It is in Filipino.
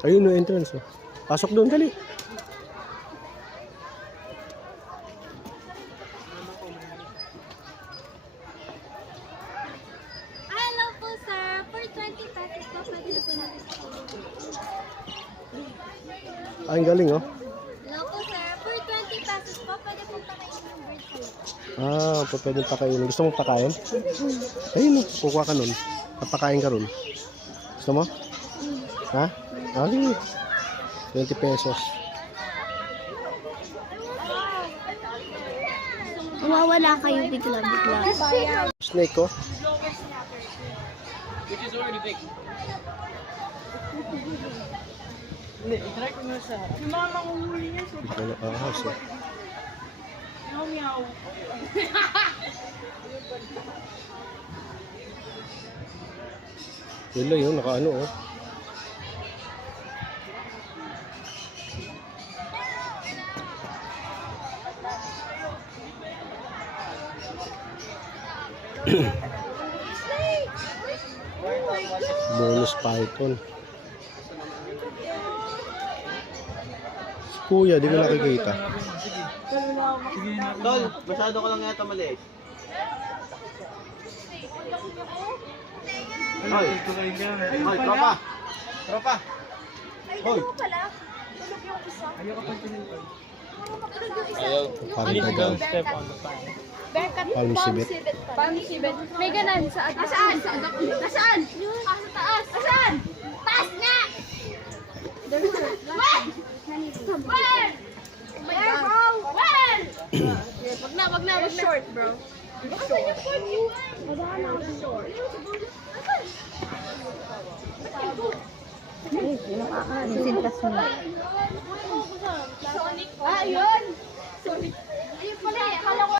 Ayun yung entrance. Oh. Pasok doon, dali. Hello po, sir. For 20 pesos po, pwede na po natin sa Ay, ang galing, oh. Hello po, sir. For 20 pesos po, pwede po pakainin yung bird salad. Ah, pwede pakainin. Gusto mo pakain? Ayun, oh. Kukuha ka nun. Papakain ka ron. Gusto mo? Ha? Ay, 20 pesos. Mawawala kayo bigla-bigla. Snake ko. Which is already big. Hindi, i-try ko na sa harap. Yung mga nanguhuli niya, so Ito na ahas, eh. meow. Yun lang yun, nakaano, oh. Bonus python. Si Kuya, di ko nakikita. Tol, masyado ka lang yata maliit. Hoy! Hoy, tropa! Tropa! Hoy! Parang Step on the pan. palmisibit. Pang-sibet. May ganan sa adopt. Nasaan? Sa adopt. Nasaan? Sa taas. Nasaan? Taas nga! Wag! Wag! Wag na. Short, bro. Asan yung phone mo? Madaan ako sa short. Asan? Sintas mo. Ayun!